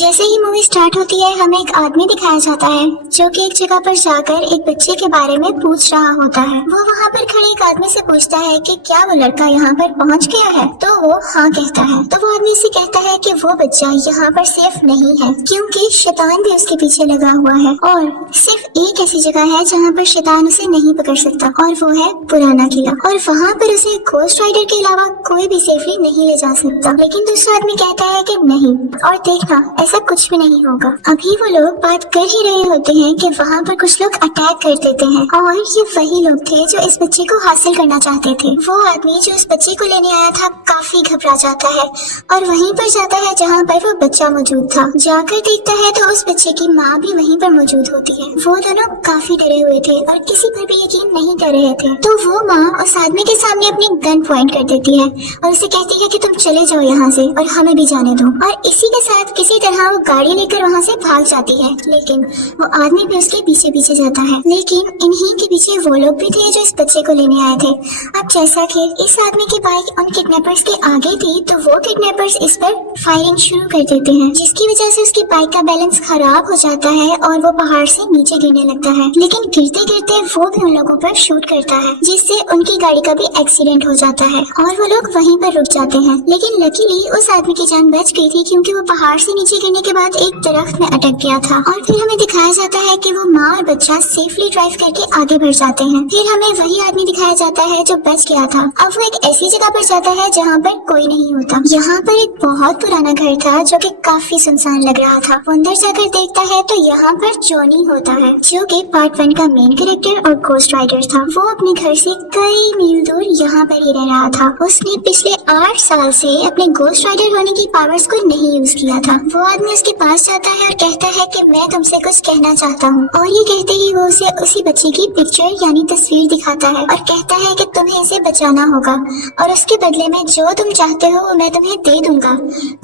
जैसे ही movie start होती है हमें एक आदमी दिखाया जाता है जो कि एक जगह पर जाकर एक बच्चे के बारे में पूछ रहा होता है। वो वहाँ पर खड़े एक आदमी से पूछता है कि क्या वो लड़का यहाँ पर पहुँच गया है, तो वो हाँ कहता है। तो वो आदमी से कहता है कि वो बच्चा यहाँ पर सेफ नहीं है क्योंकि शैतान भी उसके पीछे लगा हुआ है और सिर्फ एक ऐसी जगह है जहाँ पर शैतान उसे नहीं पकड़ सकता और वो है पुराना किला, और वहाँ पर उसे घोस्ट राइडर के अलावा कोई भी सेफली नहीं ले जा सकता। लेकिन दूसरा आदमी कहता है कि नहीं, और देखना ऐसा कुछ भी नहीं होगा। अभी वो लोग बात कर ही रहे होते हैं कि वहाँ पर कुछ लोग अटैक कर देते हैं और ये वही लोग थे जो इस बच्चे को हासिल करना चाहते थे। वो आदमी जो इस बच्चे को लेने आया था काफी घबरा जाता है और वहीं पर जाता है जहाँ पर वो बच्चा मौजूद था। जाकर देखता है तो उस बच्चे की माँ भी वहीं पर मौजूद होती है। वो दोनों काफी डरे हुए थे और किसी पर भी यकीन नहीं कर रहे थे। तो वो माँ उस आदमी के सामने अपनी गन पॉइंट कर देती है और उसे कहती है कि तुम चले जाओ यहाँ से और हमें भी जाने दो। और इसी के साथ किसी तरह वो गाड़ी लेकर वहाँ से भाग जाती है, लेकिन वो आदमी भी उसके पीछे पीछे जाता है। लेकिन इन्हीं के पीछे वो लोग भी थे जो इस बच्चे को लेने आए थे। अब जैसा कि इस आदमी की बाइक उन किडनैपर्स के आगे थी तो वो किडनैपर्स इस पर फायरिंग शुरू कर देते हैं, जिसकी वजह से उसकी बाइक का बैलेंस खराब हो जाता है और वो पहाड़ से नीचे गिरने लगता है। लेकिन गिरते गिरते वो भी उन लोगों पर शूट करता है जिससे उनकी गाड़ी का भी एक्सीडेंट हो जाता है और वो लोग वहीं पर रुक जाते हैं। लेकिन लकीली उस आदमी की जान बच गई थी क्योंकि वो पहाड़ से नीचे गिरने के बाद एक दरख्त में अटक गया था। और फिर हमें दिखाया जाता है कि वो माँ और बच्चा सेफली ड्राइव करके आगे बढ़ जाते हैं। फिर हमें वही आदमी दिखाया जाता है जो बच गया था। अब वो एक ऐसी जगह पर जाता है जहाँ पर कोई नहीं होता। यहाँ पर एक बहुत पुराना घर था जो कि काफी सुनसान लग रहा था। वो अंदर जाकर देखता है तो यहाँ पर जॉनी होता है जो कि पार्ट 1 का मेन कैरेक्टर और घोस्ट राइडर था। वो अपने घर से कई मील दूर यहाँ पर ही रह रहा था। उसने पिछले 8 साल से अपने घोस्ट राइडर होने की पावर्स को नहीं यूज किया था। वो आदमी उसके पास जाता है और कहता है कि मैं तुमसे कुछ कहना चाहता हूँ, और ये कहते ही वो उसे उसी बच्चे की पिक्चर यानी तस्वीर दिखाता है और कहता है कि तुम्हें इसे बचाना होगा और उसके बदले में जो तुम चाहते हो वो मैं तुम्हें दे दूंगा।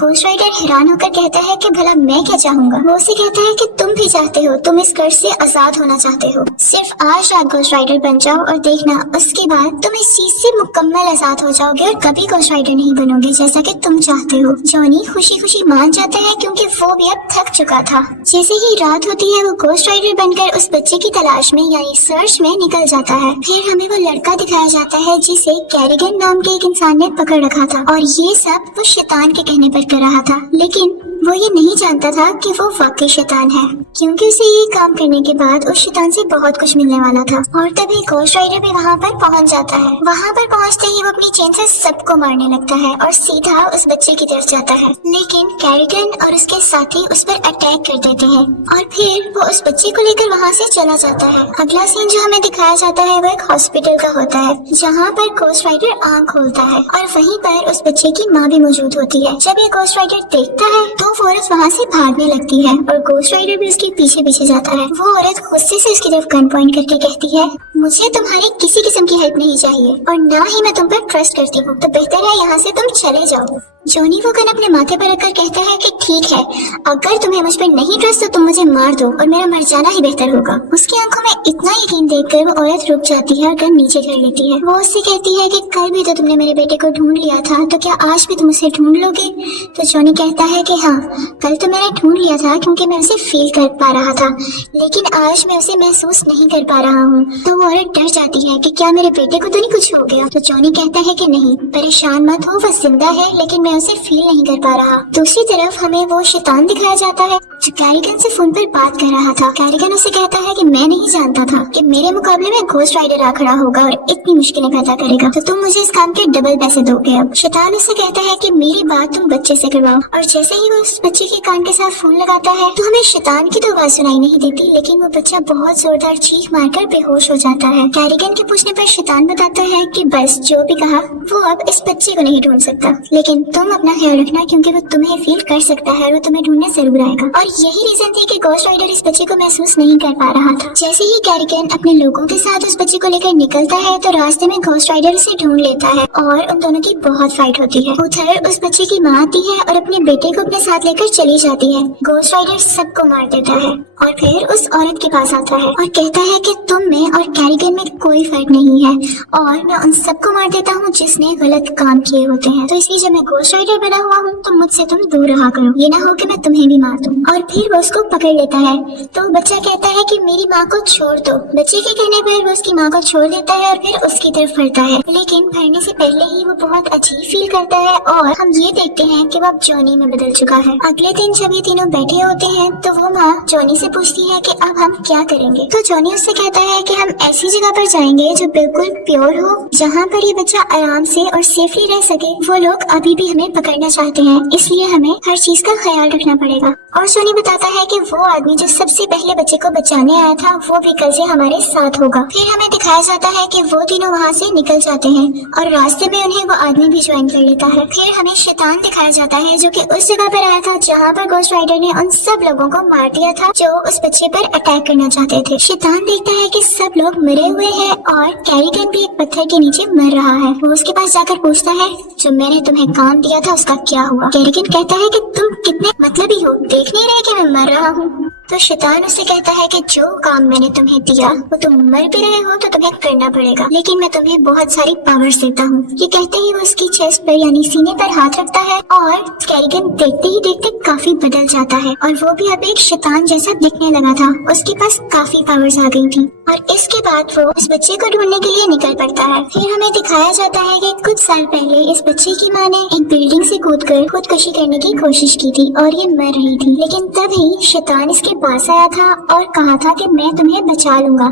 घोस्ट राइडर हैरान होकर कहता है कि भला मैं क्या चाहूंगा। वो उसे कहता है कि तुम भी चाहते हो, तुम इस घर से आजाद होना चाहते हो। सिर्फ आज रात घोस्ट राइडर बन जाओ और देखना उसके बाद तुम इस चीज से मुकम्मल आजाद हो जाओगे और कभी घोस्ट राइडर नहीं बनोगे जैसा कि तुम चाहते हो। जॉनी खुशी खुशी मान जाता है क्योंकि वो भी अब थक चुका था। जैसे ही रात होती है वो घोस्ट राइडर बनकर उस बच्चे की तलाश में यानी सर्च में निकल जाता है। फिर हमें वो लड़का दिखाया जाता है जिसे कैरिगन नाम के एक इंसान ने पकड़ रखा था और ये सब वो शैतान के कहने पर कर रहा था। लेकिन वो ये नहीं जानता था कि वो वाकई शैतान है, क्योंकि उसे ये काम करने के बाद उस शैतान से बहुत कुछ मिलने वाला था। और तभी घोस्ट राइडर भी वहाँ पर पहुँच जाता है। वहाँ पर पहुँचते ही वो अपनी चेन से सबको मारने लगता है और सीधा उस बच्चे की तरफ जाता है। लेकिन कैरिगन और उसके साथी उस पर अटैक कर देते हैं और फिर वो उस बच्चे को लेकर वहाँ से चला जाता है। अगला सीन जो हमें दिखाया जाता है वो एक हॉस्पिटल का होता है जहाँ पर घोस्ट राइडर आँख खोलता है और वहीं पर उस बच्चे की माँ भी मौजूद होती है। जब ये घोस्ट राइडर देखता है तो वो औरत वहाँ से भागने लगती है और घोस्ट राइडर भी उसके पीछे पीछे जाता है। वो औरत गुस्से से उसकी तरफ गन पॉइंट करके कहती है, मुझे तुम्हारी किसी किस्म की हेल्प नहीं चाहिए और ना ही मैं तुम पर ट्रस्ट करती हूँ, तो बेहतर है यहाँ से तुम चले जाओ। जॉनी वो गन अपने माथे पर रखकर कहता है कि ठीक है, अगर तुम्हें मुझ पर नहीं ट्रस्ट तो तुम मुझे मार दो और मेरा मर जाना ही बेहतर होगा। उसकी आंखों में इतना यकीन देखकर वो औरत रुक जाती है और गन नीचे कर लेती है। वो उससे कहती है कि कल भी तो तुमने मेरे बेटे को ढूंढ लिया था, तो क्या आज भी तुम उसे ढूंढ लोगे? तो जॉनी कहता है कि हाँ, कल तो मैंने ढूंढ लिया था क्योंकि मैं उसे फील कर पा रहा था, लेकिन आज मैं उसे महसूस नहीं कर पा रहा हूँ। तो वो औरत डर जाती है कि क्या मेरे बेटे को तो नहीं कुछ हो गया? तो जॉनी कहता है कि नहीं, परेशान मत हो, वो जिंदा है लेकिन मैं उसे फील नहीं कर पा रहा। दूसरी तरफ हमें वो शैतान दिखाया जाता है जो कैरिगन से फोन पर बात कर रहा था। कैरिगन उसे कहता है कि मैं नहीं जानता था कि मेरे मुकाबले में घोस्ट राइडर आ खड़ा होगा और इतनी मुश्किलें पैदा करेगा, तो तुम मुझे इस काम के डबल पैसे दोगे। अब शैतान उससे कहता है कि मेरी बात तुम बच्चे से करवाओ, और जैसे ही वो उस बच्चे के कान के साथ फोन लगाता है तो हमें शैतान की तो आवाज सुनाई नहीं देती, लेकिन वो बच्चा बहुत जोरदार चीख मारकर बेहोश हो जाता है। कैरिगन के पूछने पर शैतान बताता है कि बस जो भी कहा वो अब इस बच्चे को नहीं ढूंढ सकता, लेकिन तुम अपना ख्याल रखना क्योंकि वो तुम्हें फील कर सकता है और वो तुम्हें ढूंढने जरूर आएगा। और यही रीजन थी कि घोस्ट राइडर इस बच्चे को महसूस नहीं कर पा रहा था। जैसे ही कैरिगन अपने लोगों के साथ उस बच्चे को लेकर निकलता है तो रास्ते में घोस्ट राइडर उसे ढूंढ लेता है और उन दोनों की बहुत फाइट होती है। उधर उस बच्चे की माँ आती है और अपने बेटे को अपने साथ लेकर चली जाती है। घोस्ट राइडर सबको मार देता है और फिर उस औरत के पास आता है और कहता है कि तुम में और कैरिगन में कोई फर्क नहीं है और मैं उन सबको मार देता हूँ जिसने गलत काम किए होते हैं। तो इसलिए जब मैं गोस्ट राइडर बना हुआ हूँ तो मुझसे तुम दूर रहा करो, ये ना हो कि मैं तुम्हें भी मार दूं। और फिर वो उसको पकड़ लेता है। तो बच्चा कहता है कि मेरी माँ को छोड़ दो। बच्चे के कहने पर वो उसकी माँ को छोड़ देता है और फिर उसकी तरफ बढ़ता है, लेकिन भरने से पहले ही वो बहुत अजीब फील करता है और हम ये देखते हैं कि वो अब जॉनी में बदल चुका है। अगले दिन जब ये तीनों बैठे होते हैं तो वो माँ जॉनी से पूछती है कि अब हम क्या करेंगे। तो जॉनी उससे कहता है कि हम ऐसी जगह पर जाएंगे जो बिल्कुल प्योर हो, जहाँ पर ये बच्चा आराम से और सेफली रह सके। वो लोग अभी भी हमें पकड़ना चाहते हैं, इसलिए हमें हर चीज का ख्याल रखना पड़ेगा। और जॉनी बताता है कि वो आदमी जो सबसे पहले बच्चे को बचाने आया था वो भी कल से हमारे साथ होगा। फिर हमें दिखाया जाता है कि वो तीनों वहाँ से निकल जाते हैं और रास्ते में उन्हें वो आदमी भी ज्वाइन कर लेता है। फिर हमें शैतान दिखाया जाता है जो कि उस जगह पर आया था जहाँ पर गोस्ट राइडर ने उन सब लोगों को मार दिया था जो उस बच्चे पर अटैक करना चाहते थे। शैतान देखता है कि सब लोग मरे हुए हैं और कैरिगन भी एक पत्थर के नीचे मर रहा है। वो उसके पास जाकर पूछता है जो मैंने तुम्हें काम दिया था उसका क्या हुआ। कैरिगन कहता है कि तुम कितने मतलबी हो, देख नहीं रहे कि मैं मर रहा हूँ। तो शैतान उससे कहता है कि जो काम मैंने तुम्हें दिया वो तुम मर भी रहे हो तो तुम्हें करना पड़ेगा, लेकिन मैं तुम्हें बहुत सारी पावर्स देता हूँ। ये कहते ही वो उसकी चेस्ट पर यानी सीने पर हाथ रखता है और कैरिगन देखते ही देखते काफी बदल जाता है और वो भी अब एक शैतान जैसा दिखने लगा था। उसके पास काफी पावर्स आ गई थी और इसके बाद वो इस बच्चे को ढूंढने के लिए निकल पड़ता है। फिर हमें दिखाया जाता है कि कुछ साल पहले इस बच्चे की माँ ने एक बिल्डिंग से कूदकर खुदकुशी करने की कोशिश की थी और ये मर रही थी, लेकिन तभी शैतान इसके पास आया था और कहा था कि मैं तुम्हें बचा लूंगा,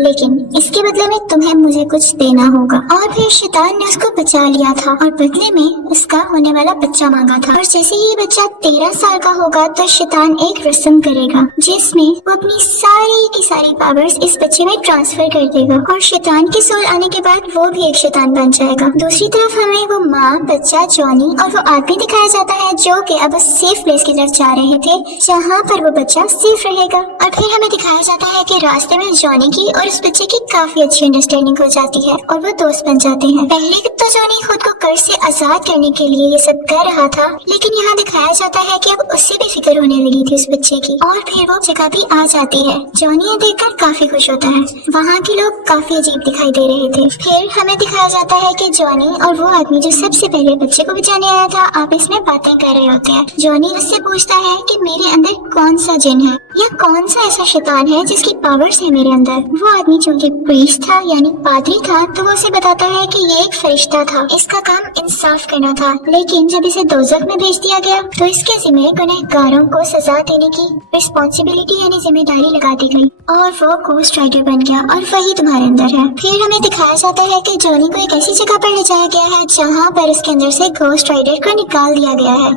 लेकिन इसके बदले में तुम्हें मुझे कुछ देना होगा। और फिर शैतान ने उसको बचा लिया था और बदले में उसका होने वाला बच्चा मांगा था। और जैसे ही ये बच्चा 13 साल का होगा तो शैतान एक रस्म करेगा जिसमें वो अपनी सारी की सारी पावर्स इस बच्चे में ट्रांसफर कर देगा और शैतान की सोल आने के बाद वो भी एक शैतान बन जाएगा। दूसरी तरफ हमें वो माँ, बच्चा, जॉनी और वो आदमी दिखाया जाता है जो कि अब सेफ प्लेस की तरफ जा रहे थे जहाँ पर वो बच्चा सेफ रहेगा। और फिर हमें दिखाया जाता है कि रास्ते में जॉनी की और उस बच्चे की काफी अच्छी अंडरस्टैंडिंग हो जाती है और वो दोस्त बन जाते हैं। पहले तो जॉनी खुद को कर्ज से आजाद करने के लिए ये सब कर रहा था, लेकिन यहाँ दिखाया जाता है कि अब उससे भी फिक्र होने लगी थी उस बच्चे की। और फिर वो जगह भी आ जाती है। जॉनी ये देखकर काफी खुश होता है। वहाँ के लोग काफी अजीब दिखाई दे रहे थे। फिर हमें दिखाया जाता है कि जॉनी और वो आदमी जो सबसे पहले बच्चे को बचाने आया था आपस में बातें कर रहे होते हैं। जॉनी उससे पूछता है कि मेरे अंदर कौन सा जिन है या कौन सा ऐसा शैतान है जिसकी पावर्स है मेरे अंदर। वो आदमी चूंकि प्रीस्ट था यानी पादरी था तो वो उसे बताता है कि ये एक फरिश्ता था, इसका काम इंसाफ करना था, लेकिन जब इसे दोज़ख में भेज दिया गया तो इसके जिम्मे गुनहगारों को सजा देने की रिस्पॉन्सिबिलिटी यानी जिम्मेदारी लगा दी गई और वो गोस्ट राइडर बन गया और वही तुम्हारे अंदर है। फिर हमें दिखाया जाता है कि जॉनी को एक ऐसी जगह पर ले जाया गया है जहाँ पर उसके अंदर से गोस्ट राइडर को निकाल दिया गया है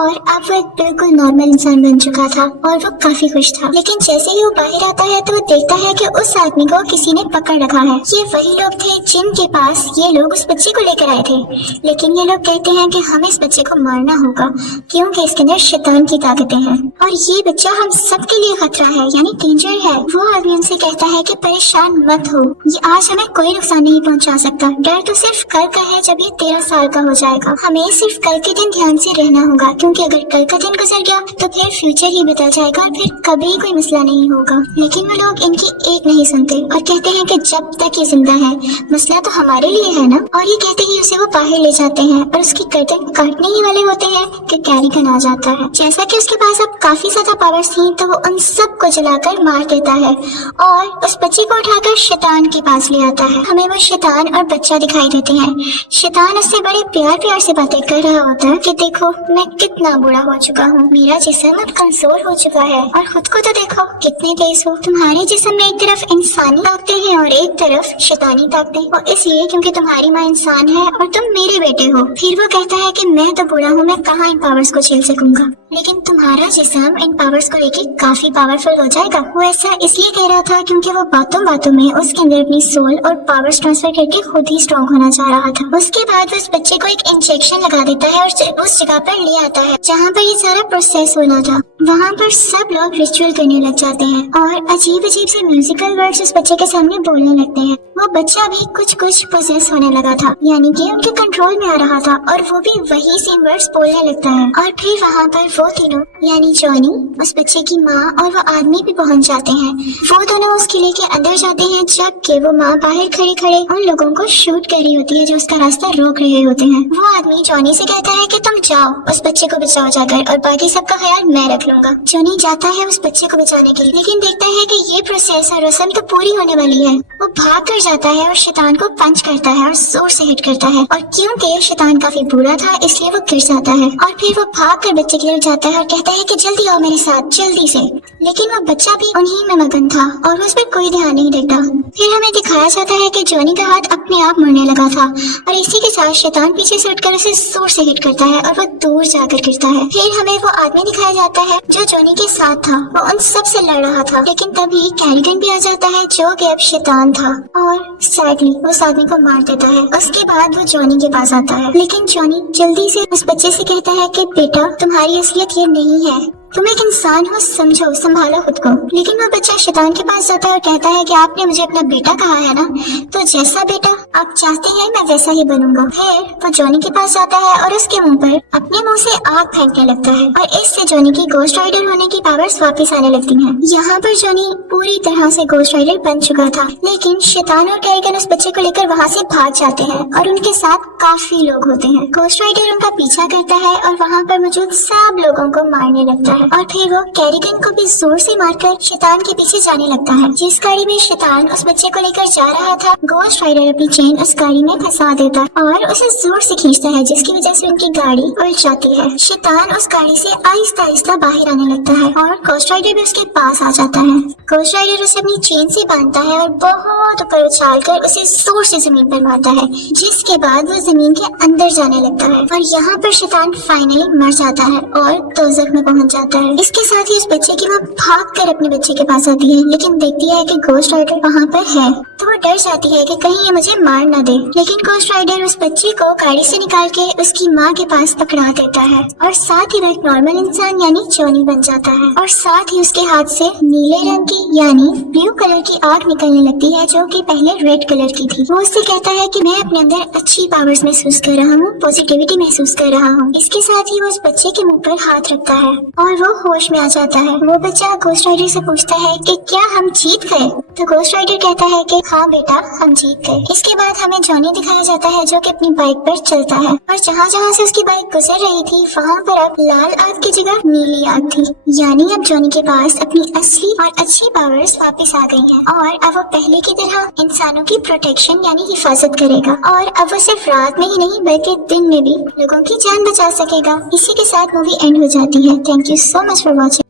और अब वो एक बिल्कुल नॉर्मल इंसान बन चुका था और वो काफी खुश था। लेकिन जैसे ही वो बाहर आता है तो वो देखता है कि उस आदमी को किसी ने पकड़ रखा है। ये वही लोग थे जिनके पास ये लोग उस बच्चे को लेकर आए थे, लेकिन ये लोग कहते हैं कि हमें इस बच्चे को मारना होगा क्योंकि इसके अंदर शैतान की ताकतें हैं और ये बच्चा हम सबके लिए खतरा है यानी डेंजर है। वो आदमी उनसे कहता है कि परेशान मत हो, ये आज हमें कोई नुकसान नहीं पहुंचा सकता, डर तो सिर्फ कल का है जब ये 13 साल का हो जाएगा। हमें सिर्फ कल के दिन ध्यान से रहना होगा क्योंकि अगर कल का दिन गुजर गया तो फिर फ्यूचर ही बदल जाएगा और फिर कभी कोई मसला नहीं होगा। लेकिन वो लोग इनकी एक नहीं सुनते और कहते हैं कि जब तक ये जिंदा है मसला तो हमारे लिए है ना। और ये कहते ही उसे वो बाहर ले जाते हैं और उसकी गर्दन काटने ही वाले होते हैं कि कैरिगन आ जाता है। जैसा कि उसके पास अब काफी ज्यादा पावर्स थी तो वो उन सबको जलाकर मार देता है और उस बच्चे को उठाकर शैतान के पास ले आता है। हमें वो शैतान और बच्चा दिखाई देते हैं। शैतान उससे बड़े प्यार प्यार से बातें कर रहा होता है कि देखो मैं कितना बुरा हो चुका हूँ, मेरा जिस्म अब कमजोर हो चुका है और खुद को तो देखो कितने तेज हो। तुम्हारे जिस्म में एक तरफ इंसानी ताकतें हैं और एक तरफ शैतानी ताकतें, और इसलिए क्योंकि तुम्हारी माँ इंसान है और तुम मेरे बेटे हो। फिर वो कहता है कि मैं तो बूढ़ा हूँ, मैं कहाँ इन पावर्स को झेल सकूंगा, लेकिन तुम्हारा जिस्म इन पावर्स को लेके काफी पावरफुल हो जाएगा। वो ऐसा इसलिए कह रहा था क्योंकि वो बातों बातों में उसके अंदर अपनी सोल और पावर्स ट्रांसफर करके खुद ही स्ट्रॉन्ग होना चाह रहा था। उसके बाद उस बच्चे को एक इंजेक्शन लगा देता है और उस जगह पर ले आता है जहाँ पर ये सारा प्रोसेस होना था। वहाँ पर सब लोग रिचुअल करने लग जाते हैं और अजीब अजीब से म्यूजिकल वर्ड्स उस बच्चे के सामने बोलने लगते हैं। वो बच्चा भी कुछ कुछ पोजेस होने लगा था, यानी कि उनके कंट्रोल में आ रहा था और वो भी वही सेम वर्ड्स बोलने लगता है। और फिर वहाँ पर वो तीनों यानी जॉनी, उस बच्चे की माँ और वो आदमी भी पहुंच जाते हैं। वो दोनों उस किले के अंदर जाते हैं जबकि वो माँ बाहर खड़े खड़े उन लोगों को शूट कर रही होती है जो उसका रास्ता रोक रहे होते हैं। वो आदमी जॉनी से कहता है कि तुम जाओ, उस बच्चे को बचाओ जाकर और बाकी सबका ख्याल मैं रख लूंगा। जॉनी जाता है उस बच्चे को बचाने के लिए, लेकिन देखता है कि ये प्रोसेस और रस्म तो पूरी होने वाली है। वो भाग कर जाता है और शैतान को पंच करता है और जोर से हिट करता है, और क्योंकि शैतान काफी बुरा था इसलिए वो गिर जाता है। और फिर वो भाग कर बच्चे की तरफ जाता है और कहता है कि जल्दी आओ मेरे साथ, जल्दी से। लेकिन वो बच्चा भी उन्हीं में मगन था और उस पर कोई ध्यान नहीं देता। फिर हमें दिखाया जाता है कि जॉनी का हाथ अपने आप मुड़ने लगा था और इसी के साथ शैतान पीछे से उठकर उसे जोर से हिट करता है और वो दूर जाकर गिरता है। फिर हमें वो आदमी दिखाया जाता है जो जॉनी के साथ था। वो उन सब से लड़ रहा था, लेकिन तभी कैरिगन भी आ जाता है जो कि अब शैतान था और सैडली उस आदमी को मार देता है। उसके बाद वो जॉनी के पास आता है, लेकिन जॉनी जल्दी से उस बच्चे से कहता है कि बेटा तुम्हारी असलियत ये नहीं है, तुम एक इंसान हो, समझो, संभालो खुद को। लेकिन वो बच्चा शैतान के पास जाता है और कहता है कि आपने मुझे अपना बेटा कहा है ना, तो जैसा बेटा आप चाहते हैं मैं वैसा ही बनूंगा। फिर वो जॉनी के पास जाता है और उसके मुंह पर अपने मुंह से आग फेंकने लगता है और इससे जॉनी की गोस्ट राइडर होने की पावर्स वापस आने लगती हैं। यहाँ पर जॉनी पूरी तरह से गोस्ट राइडर बन चुका था, लेकिन शैतान और कैरिगन उस बच्चे को लेकर वहाँ से भाग जाते हैं और उनके साथ काफी लोग होते हैं। गोस्ट राइडर उनका पीछा करता है और वहाँ पर मौजूद सब लोगों को मारने लगता है और फिर वो कैरिगन को भी जोर से मारकर शैतान के पीछे जाने लगता है। जिस गाड़ी में शैतान उस बच्चे को लेकर जा रहा था, गोस्ट राइडर अपनी चेन उस गाड़ी में फंसा देता है और उसे जोर से खींचता है, जिसकी वजह से उनकी गाड़ी उल्ट जाती है। शैतान उस गाड़ी से आहिस्ता आहिस्ता बाहर आने लगता है और गोस्ट राइडर भी उसके पास आ जाता है। गोस्ट राइडर उसे अपनी चेन से बांधता है और बहुत ऊपर उछाल कर उसे जोर से जमीन पर मारता है, जिसके बाद वो जमीन के अंदर जाने लगता है और यहाँ पर शैतान फाइनली मर जाता है और दोज़ख में पहुंच जाता है। इसके साथ ही उस बच्चे की माँ भाग कर अपने बच्चे के पास आती है, लेकिन देखती है कि गोस्ट राइडर वहाँ पर है, तो वो डर जाती है कि कहीं ये मुझे मार न दे। लेकिन गोस्ट राइडर उस बच्चे को गाड़ी से निकाल के उसकी माँ के पास पकड़ा देता है और साथ ही वो एक नॉर्मल इंसान यानी जॉनी बन जाता है और साथ ही उसके हाथ से नीले रंग की यानी ब्लू कलर की आग निकलने लगती है जो कि पहले रेड कलर की थी। वो उससे कहता है कि मैं अपने अंदर अच्छी पावर्स महसूस कर रहा हूँ, पॉजिटिविटी महसूस कर रहा हूँ। इसके साथ ही वो उस बच्चे के मुंह पर हाथ रखता है और वो होश में आ जाता है। वो बच्चा गोस्ट राइडर से पूछता है कि क्या हम जीत गए, तो गोस्ट राइडर कहता है कि हाँ बेटा हम जीत गए। इसके बाद हमें जॉनी दिखाया जाता है जो कि अपनी बाइक पर चलता है और जहाँ जहाँ से उसकी बाइक गुजर रही थी वहाँ पर अब लाल आग की जगह नीली आग थी, यानी अब जॉनी के पास अपनी असली और अच्छी पावर्स वापस आ गई हैं और अब वो पहले की तरह इंसानों की प्रोटेक्शन यानी हिफाजत करेगा और अब वो सिर्फ रात में ही नहीं बल्कि दिन में भी लोगों की जान बचा सकेगा। इसी के साथ मूवी एंड हो जाती है। Thank you so much for watching.